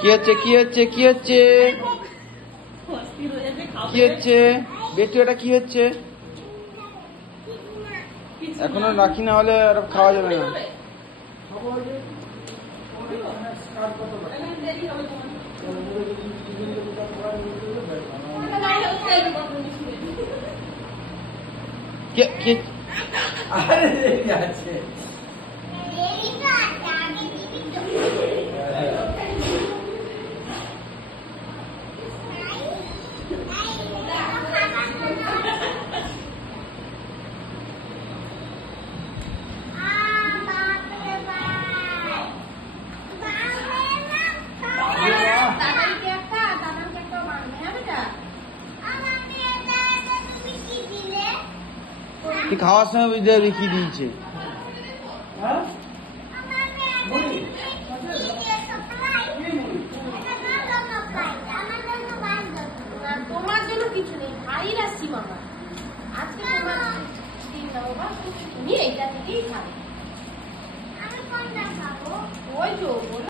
কি হচ্ছে কি হচ্ছে কি হচ্ছে কি হচ্ছে বেটু, এটা কি হচ্ছে? এখনো রাখি না হলে আর খাওয়া যাবে না। খাওয়ার সময় বুঝতে রেখে দিয়েছে। তোমার জন্য কিছু নেই, ভাই রাখছি মামা আজকে তোমার তুমি এইটা থেকেই খাবে। ওই তো